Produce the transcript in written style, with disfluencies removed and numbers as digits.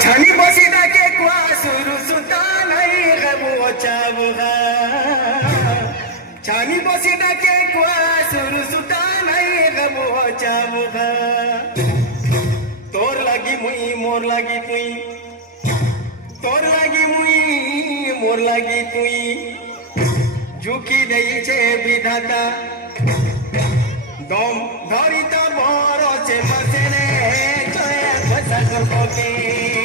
छानी बसी डाके कुआ सुरु सुता नहीं गबो चाबुगा छानी बसी डाके कुआ सुरु सुता नहीं गबो चाबुगा तोर लगी मुई मोर लगी तुई तोर लगी मुई मोर लगी तुई झुकी दई छे विधाता दम धरी तो बरो छे मसेने जोया बसा को के